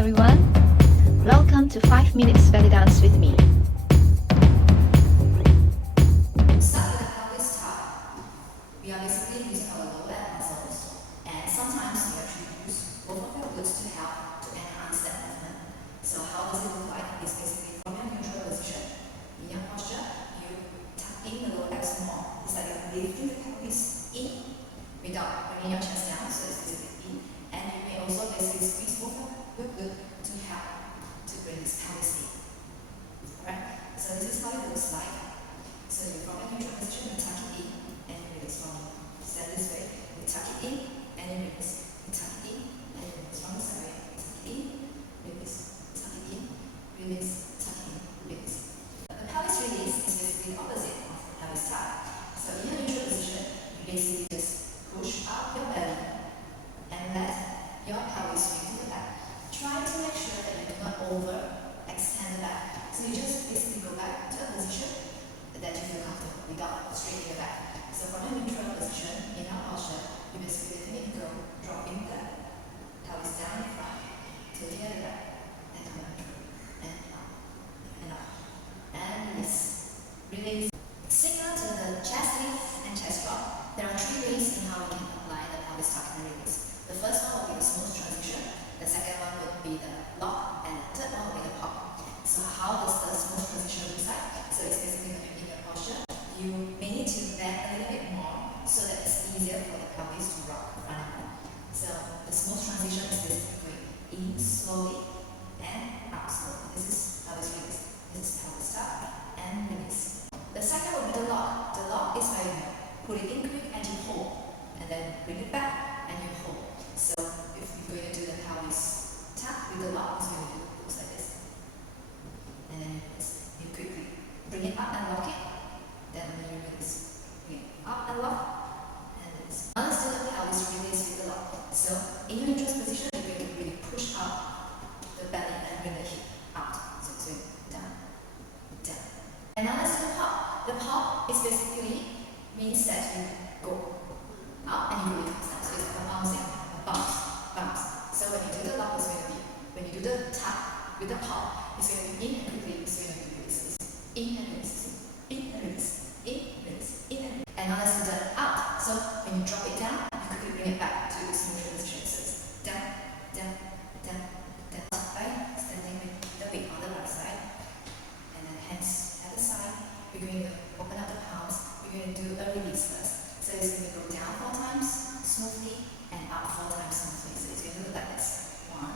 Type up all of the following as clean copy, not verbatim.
everyone. Welcome to 5 Minutes Belly Dance with me. Start with the pelvis top. We are basically using our lower leg muscles, and sometimes you actually use both of your glutes to help to enhance that movement. So how does it look like? It's basically from your neutral position. In your posture, you tuck in the lower abs more. It's like you're lifting the pelvis in without bringing your chest down, so it's basically in. And you may also basically squeeze both of your glutes to help to bring this pelvis in. Alright, so this is how it looks like. So you from your neutral position, you tuck it in and you release from it. So this way, you tuck it in and you release. You tuck it in and you release from the side. Tuck it in, release, tuck it in, release, tuck it in, release. The pelvis release is basically the opposite of the pelvis tuck. So in your neutral position, you basically just push up your belly and let your pelvis swing to the back. Try to make sure that you do not overextend the back. So you just basically go back to a position that you feel comfortable without straightening your back. So from a neutral position in our posture, you basically let it go, dropping the pelvis down in front, tilting at the back, and come back through, and up, and up, and release. Release. Similar to the chest lift and chest drop, there are 3 ways in how we can apply the pelvis tuck and release. The first one will be the smooth transition, the second one would be the lock, and the third one will be the pop. So how does the smooth transition look like? So it's basically going to be in your posture. You may need to bend a little bit more so that it's easier for the pelvis to rock front and back. So the smooth transition is basically going in slowly and out slowly. This is pelvis release. This is pelvis tuck and release. The second will be the lock. The lock is where you put it in quick and you hold, and then bring it back and you hold. So if you're going to do the pelvis tuck with the lock, it's going to look like this. And then you quickly bring it up and lock it, then you release. Bring it up and lock, and release. Now let's do the pelvis release with the lock. So in your neutral position, you're going to really push up the belly and bring the hip out. So it's going down, down. And now let's do the pop. The pop is basically means that you go up and you really comes down. So it's like a bouncing, a bounce, bounce. So when you do the lock, it's going to be, when you do the tuck with the pop, it's going to be in and quickly, it's going to be release. In and release, in and release, in, release, in and release. And now let's do the out. So when you drop it down, you quickly bring it back to its neutral position. So it's down, down, down, down. Right? Standing with the weight on the left side. And then hands at the side. We're going to open up the palms. We're going to do a release first. So it's going to go down 4 times smoothly and up 4 times smoothly. So it's going to look like this. 1,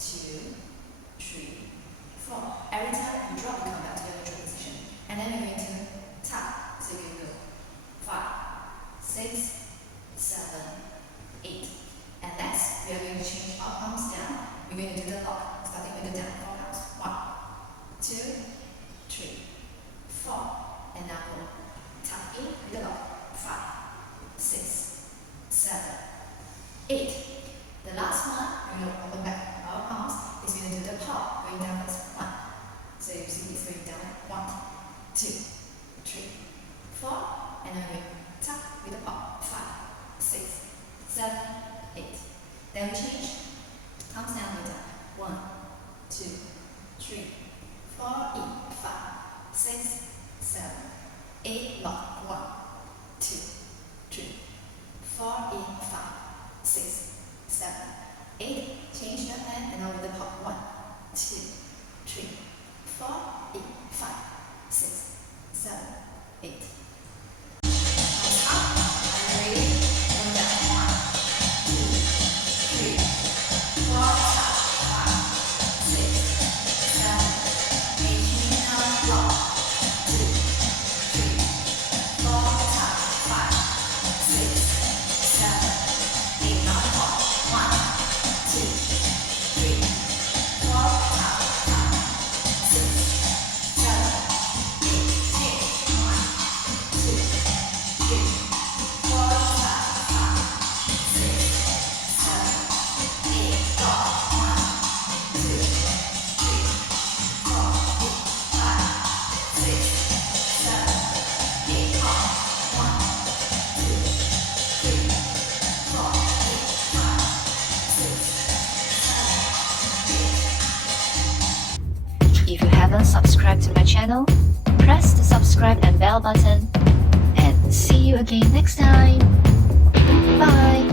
2, 3, 4. Every time you drop, you come back to your neutral position. And then you're going to tuck. So you're going to go 5, 6, 7, 8. And next, we are going to change our palms down. We're going to do the lock, starting with the down 4 counts. 1, 2, 3, 4. And now go tuck in with the lock. 5, 6, 7, 8. The last one, we're going to open back our palms. Is going to do the pop, going down first. 1. So you see it's going down. 1, 2, 3, 4. And then we tuck with the pop. 5, 6, 7, 8. Then we change. Palms down, way down. 1, 2, 3, 4. In. 5, 6, 7, 8. Lock. 1, 2, 3, 4. In. 5, 6, 7, 8. Change your hand and now with the pop. 1, 2, 3, 4. In. 5, 6, 7, 8. Hands up. And ready. And down. 1, 2, 3, 4. Tap. 5, 6, 7, 8. Change hand. Lock. 2, 3, haven't subscribed to my channel, press the subscribe and bell button. And see you again next time. Bye.